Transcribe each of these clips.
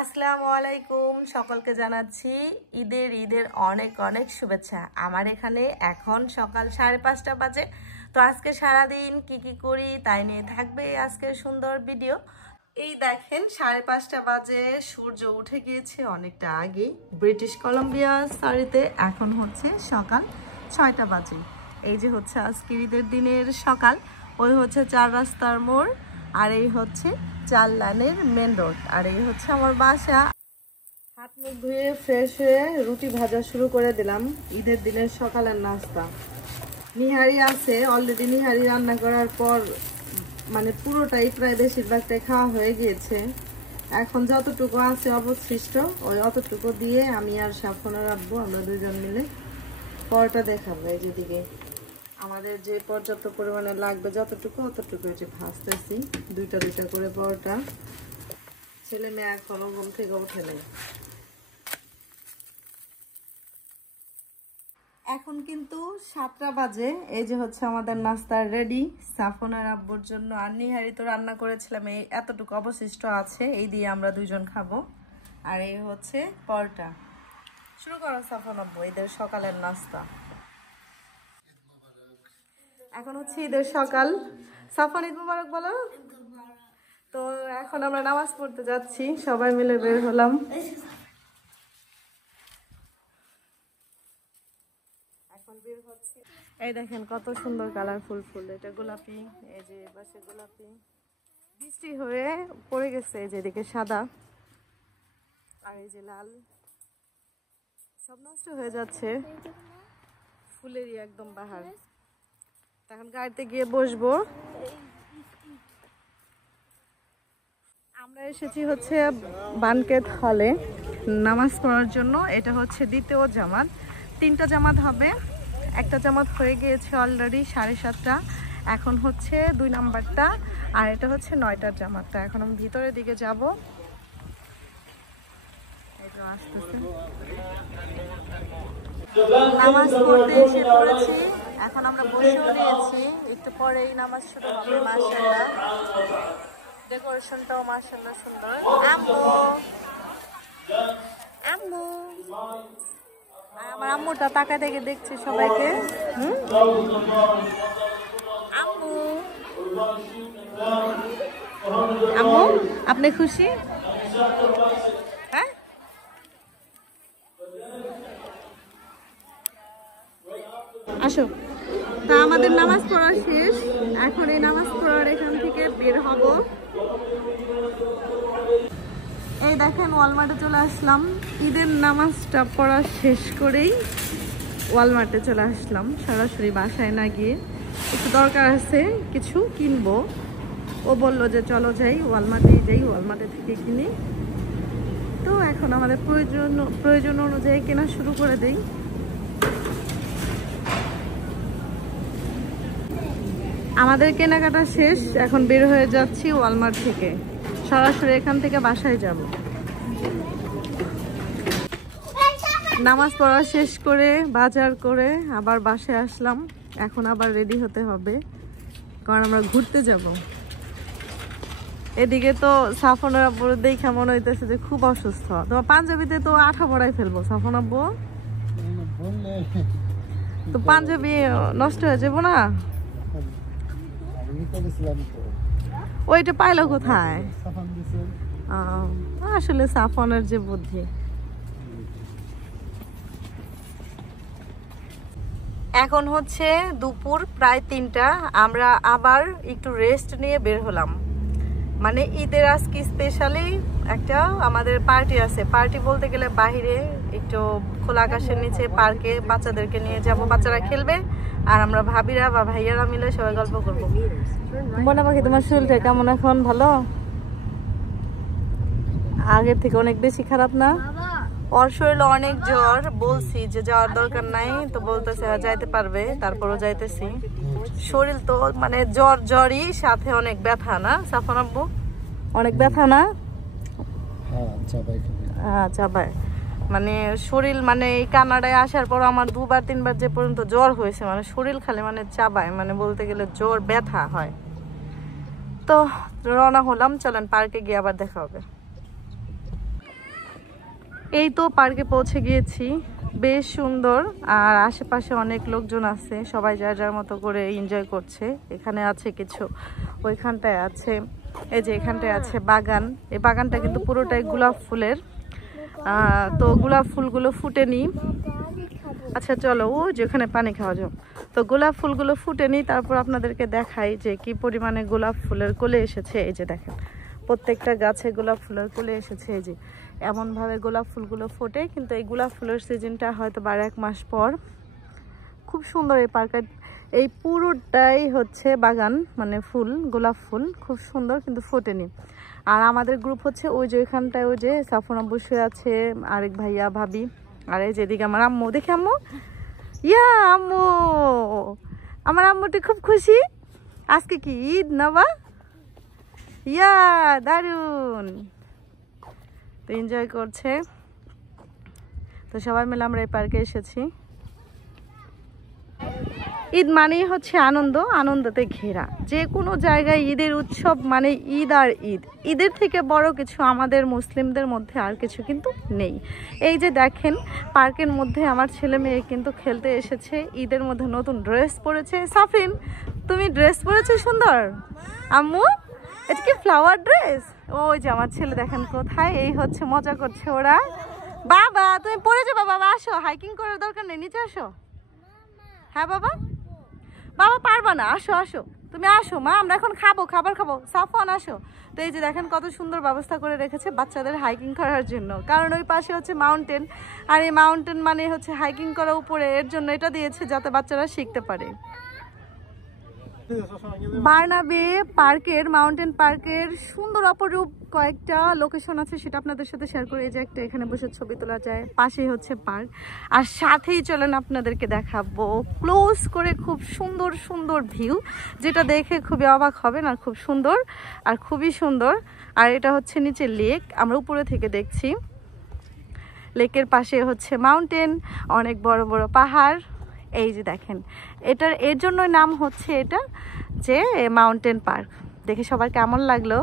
আসসালামু আলাইকুম, সকলকে জানাচ্ছি ঈদের অনেক অনেক শুভেচ্ছা। আমার এখানে এখন সকাল 5:30 বাজে। তো আজকে সারাদিন কি করি তাই নিয়ে থাকবে আজকের সুন্দর ভিডিও। এই দেখেন 5:30 বাজে, সূর্য উঠে গিয়েছে অনেকটা আগে ব্রিটিশ কলম্বিয়া সারিতে। এখন হচ্ছে সকাল 6টা বাজে। এই যে হচ্ছে আজকে ঈদের দিনের সকাল। ওই হচ্ছে 4 রাস্তার মোড়, আর এই হচ্ছে 4 লাইনের মেন রোড, আর এই হচ্ছে আমার বাসা। হাত মুখ ধুয়ে ফ্রেশ হয়ে রুটি ভাজা শুরু করে দিলাম। ঈদের দিনের সকালের নাস্তা নিহারি আছে অলরেডি। নিহারি রান্না করার পর মানে পুরোটাই প্রায় বেশিরভাগটাই খাওয়া হয়ে গিয়েছে। এখন যতটুকু আছে অবশিষ্ট ওই অতটুকু দিয়ে আমি আর সাফনা রাখবো, আমরা দুজন মিলে পরোটা দেখাবো। এই যেদিকে আমাদের যে পর্যাপ্ত পরিমাণে লাগবে যতটুকু অতটুকু যে ভাজতেছি, দুইটা করে পরোটা। ছেলে মেয়ে এখনো ঘুম থেকে উঠে নেই। এখন কিন্তু 7টা বাজে। এই যে হচ্ছে আমাদের নাস্তা রেডি সাফনার আব্বুর জন্য। আর নিহারি তো রান্না করেছিলাম, এই এতটুকু অবশিষ্ট আছে, এই দিয়ে আমরা দুজন খাবো। আর এই হচ্ছে পরোটা। শুরু করো সাফন আব্বু ঈদের সকালের নাস্তা। এখন হচ্ছে ঈদের সকাল। সাফন ঈদ মুবারক বলো। তো এখন আমরা নামাজ পড়তে যাচ্ছি, সবাই মিলে বের হলাম। এখন বের হচ্ছে। এই দেখেন কত সুন্দর কালারফুল ফুল, এটা গোলাপি, এই যে পাশে গোলাপি। বৃষ্টি হয়ে পড়ে গেছে, এই যে এদিকে সাদা আর এই যে লাল, সব নষ্ট হয়ে যাচ্ছে। ফুলেরই একদম বাহার। এখন গাড়িতে গিয়ে বসবো। আমরা এসেছি হচ্ছে বানকেট হলে নামাজ পড়ার জন্য। এটা হচ্ছে দ্বিতীয় জামাত, 3টা জামাত হবে। একটা জামাত হয়ে গিয়েছে অলরেডি 7:30। এখন হচ্ছে 2 নাম্বারটা, আর এটা হচ্ছে 9টার জামাতটা। এখন আমি ভিতরের দিকে যাব। আসতেছে নামাজ পড়তে এসে পড়েছি। এখন আমরা বসেও নিয়েছি, একটু পরেই নামাজ শুরু হবে। মাশাআল্লাহ, ডেকোরেশনটাও মাশাআল্লাহ সুন্দর। আম্মু আম্মু আমার আম্মুটা তাকা থেকে দেখছে সবাইকে। আম্মু আম্মু আপনি খুশি? হ্যাঁ, আসো। তা আমাদের নামাজ পড়া শেষ, এখন এই নামাজ পড়ার এখান থেকে বের হব। এই দেখেন ওয়ালমার্টে চলে আসলাম। ঈদের নামাজটা পড়া শেষ করেই ওয়ালমার্টে চলে আসলাম, সরাসরি বাসায় না গিয়ে। একটু দরকার আছে, কিছু কিনবো। ও বললো যে চলো যাই ওয়ালমার্টেই যাই, ওয়ালমার্টে থেকে কিনি। তো এখন আমাদের প্রয়োজন অনুযায়ী কেনা শুরু করে দেই। আমাদের কেনাকাটা শেষ, এখন বের হয়ে যাচ্ছি ওয়ালমার্ট থেকে। সরাসরি এখান থেকে বাসায় যাব। নামাজ পড়া শেষ করে বাজার করে আবার বাসায় আসলাম। এখন আবার রেডি হতে হবে, কারণ আমরা ঘুরতে যাব। এদিকে তো সাফনের আব্বুর দেখে মনে হইতেছে যে খুব অসুস্থ। তোমার পাঞ্জাবিতে তো আঠা পড়াই ফেলবো সাফন আব্বু। তো পাঞ্জাবি নষ্ট হয়ে যাবো না? ওইটা পাইলো কোথায়? আসলে সাফনের যে বুদ্ধি। এখন হচ্ছে দুপুর প্রায় 3টা। আমরা আবার একটু রেস্ট নিয়ে বের হলাম। মানে ঈদের আজকে স্পেশালি একটা আমাদের পার্টি আছে। পার্টি বলতে গেলে বাহিরে একটু খোলা আকাশের নিচে পার্কে বাচ্চাদেরকে নিয়ে যাব। বাচ্চারা খেলবে আর আমরা ভাবিরা বা ভাইয়ারা মিলে সবাই গল্প করবো। মনে পাখি, তোমার শরীরটা কেমন এখন? ভালো? আগের থেকে অনেক বেশি খারাপ না? ওর শরীরে অনেক জ্বর, বলছি যে যাওয়ার দরকার নাই, তো বলতেছে যাইতে পারবে, তারপরও যাইতেছি। শরীর তো মানে জ্বরই সাথে অনেক ব্যথা না সাফন আব্বু? অনেক ব্যথা না? চাবাই মানে শরীর, মানে এই কানাডায় আসার পর আমার 2-3বার যে পর্যন্ত জ্বর হয়েছে, মানে শরীর খালি মানে চাবায়, মানে বলতে গেলে জ্বর ব্যথা হয়। তো রওনা হলাম, চলেন পার্কে গিয়ে আবার দেখা হবে। এই তো পার্কে পৌঁছে গিয়েছি, বেশ সুন্দর। আর আশেপাশে অনেক লোকজন আছে, সবাই যার যার মতো করে এনজয় করছে। এখানে আছে কিছু, ওইখানটায় আছে, এই যে এখানটায় আছে বাগান। এই বাগানটা কিন্তু পুরোটাই গোলাপ ফুলের। তো গোলাপ ফুলগুলো ফুটেনি। আচ্ছা চলো, ও যেখানে পানি খাওয়া যাও। তো গোলাপ ফুলগুলো ফুটেনি, তারপর আপনাদেরকে দেখাই যে কি পরিমাণে গোলাপ ফুলের কলে এসেছে। এই যে দেখেন, প্রত্যেকটা গাছে গোলাপ ফুলের কলে এসেছে। এই যে এমনভাবে গোলাপ ফুলগুলো ফোটে, কিন্তু এই গোলাপ ফুলের সিজনটা হয়তো ১ মাস পর। খুব সুন্দর এই পার্কের, এই পুরোটাই হচ্ছে বাগান, মানে ফুল, গোলাপ ফুল খুব সুন্দর, কিন্তু ফোটেনি। আর আমাদের গ্রুপ হচ্ছে ওই যে ওইখানটায়, ওই যে সাফন আব্বু শুয়ে আছে, আরেক ভাইয়া ভাবি, আর এই যেদিকে আমার আম্মু। দেখে আম্মু, ইয়া আম্মু, আমার আম্মুটি খুব খুশি। আজকে কি ঈদ না বা? ইয়া দারুন, তো এনজয় করছে। তো সবাই মিলে আমরা এই পার্কে এসেছি। ঈদ মানেই হচ্ছে আনন্দ, আনন্দতে ঘেরা। যে কোনো জায়গায় ঈদের উৎসব মানে ঈদ আর ঈদ। ঈদের থেকে বড় কিছু আমাদের মুসলিমদের মধ্যে আর কিছু কিন্তু নেই। এই যে দেখেন, পার্কের মধ্যে আমার ছেলে মেয়ে কিন্তু খেলতে এসেছে, ঈদের মধ্যে নতুন ড্রেস পরেছে। সাফরিন, তুমি ড্রেস পরেছো সুন্দর। আম্মু, এটা কি ফ্লাওয়ার ড্রেস? ওই যে আমার ছেলে দেখেন কোথায়, এই হচ্ছে মজা করছে ওরা। বাবা তুমি পরে যাবা, বাবা আসো, হাইকিং করার দরকার নেই, নিচে আসো। হ্যাঁ বাবা, বাবা পারবা না, আসো আসো, তুমি আসো মা, আমরা এখন খাবো, খাবার খাবো। সাফওয়ান আসো। তো এই যে দেখেন কত সুন্দর ব্যবস্থা করে রেখেছে বাচ্চাদের হাইকিং করার জন্য, কারণ ওই পাশে হচ্ছে মাউন্টেন, আর এই মাউন্টেন মানে হচ্ছে হাইকিং করা উপরে, এর জন্য এটা দিয়েছে যাতে বাচ্চারা শিখতে পারে। বার্নাবে পার্কের, মাউন্টেন পার্কের সুন্দর অপরূপ কয়েকটা লোকেশন আছে, সেটা আপনাদের সাথে শেয়ার করে। এই যে একটা, এখানে বসে ছবি তোলা যায়, পাশেই হচ্ছে পার্ক, আর সাথেই চলেন আপনাদেরকে দেখাবো ক্লোজ করে খুব সুন্দর সুন্দর ভিউ, যেটা দেখে খুবই অবাক হবেন। আর খুব সুন্দর, আর খুবই সুন্দর। আর এটা হচ্ছে নিচে লেক, আমরা উপরে থেকে দেখছি। লেকের পাশে হচ্ছে মাউন্টেন, অনেক বড় বড় পাহাড়। এই যে দেখেন, এর জন্যই নাম হচ্ছে এটা যে মাউন্টেন পার্ক। দেখে সবার কেমন লাগলো?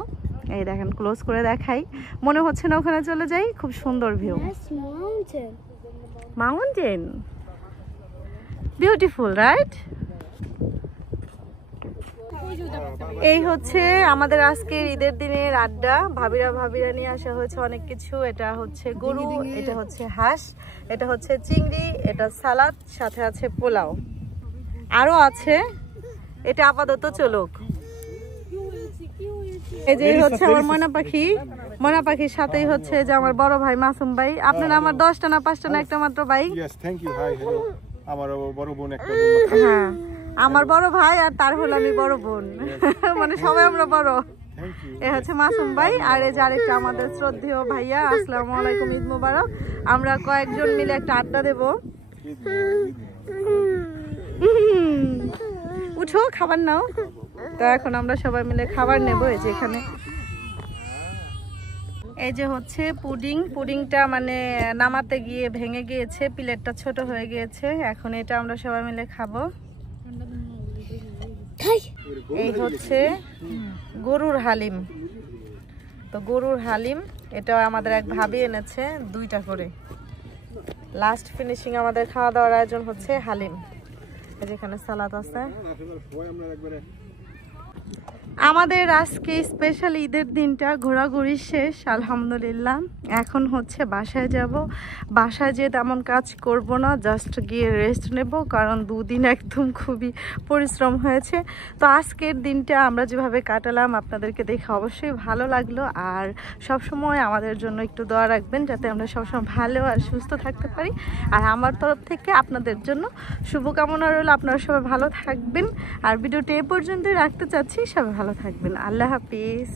এই দেখেন, ক্লোজ করে দেখাই, মনে হচ্ছে না ওখানে চলে যাই। খুব সুন্দর ভিউ, মাউন্টেন, বিউটিফুল রাইট। এই হচ্ছে আমাদের আজকের ঈদের দিনের আড্ডা। ভাবিরা নিয়ে আসা হয়েছে অনেক কিছু। এটা হচ্ছে গরু, এটা হচ্ছে হাঁস, এটা হচ্ছে চিংড়ি, এটা সালাদ, সাথে আছে পোলাও, আরো আছে। এটা আপাতত চলুক। এই যে হচ্ছে আমার ময়না পাখি, ময়না পাখির সাথেই হচ্ছে যে আমার বড় ভাই মাসুম ভাই। আপনারা আমার 10টা না 5টা না একটা মাত্র ভাই? আমার বড় বোন একটা। হ্যাঁ, আমার বড় ভাই, আর তার হলো আমি বড় বোন, মানে সবাই আমরা বড়। এ হচ্ছে মাসুম ভাই, আর এই যে আরেকটা আমাদের শ্রদ্ধেয় ভাইয়া। আসসালামু আলাইকুম, ঈদ মুবারক। আমরা কয়েকজন মিলে একটা আড্ডা দেব। উঠো, খাবার নাও। তো এখন আমরা সবাই মিলে খাবার নেবো। এই যে এখানে, এই যে হচ্ছে পুডিং, পুডিংটা মানে নামাতে গিয়ে ভেঙে গিয়েছে, প্লেটটা ছোট হয়ে গিয়েছে। এখন এটা আমরা সবাই মিলে খাবো। এই হচ্ছে গরুর হালিম। তো গরুর হালিম, এটাও আমাদের এক ভাবি এনেছে 2টা করে। লাস্ট ফিনিশিং আমাদের খাওয়া দাওয়ার আয়োজন হচ্ছে হালিম। যেখানে সালাদ আছে। আমাদের আজকে স্পেশাল ঈদের দিনটা ঘোরাঘুরি শেষ আলহামদুলিল্লাহ। এখন হচ্ছে বাসায় যাব। বাসায় যেয়ে তেমন কাজ করব না, জাস্ট গিয়ে রেস্ট নেব, কারণ 2 দিন একদম খুবই পরিশ্রম হয়েছে। তো আজকের দিনটা আমরা যেভাবে কাটালাম আপনাদেরকে দেখে অবশ্যই ভালো লাগলো। আর সবসময় আমাদের জন্য একটু দোয়া রাখবেন, যাতে আমরা সবসময় ভালো আর সুস্থ থাকতে পারি। আর আমার তরফ থেকে আপনাদের জন্য শুভকামনা রইল, আপনারা সবাই ভালো থাকবেন। আর ভিডিওটি এ পর্যন্তই রাখতে চাচ্ছি, সবাই ভালো থাকবেন। আল্লাহ হাফিজ।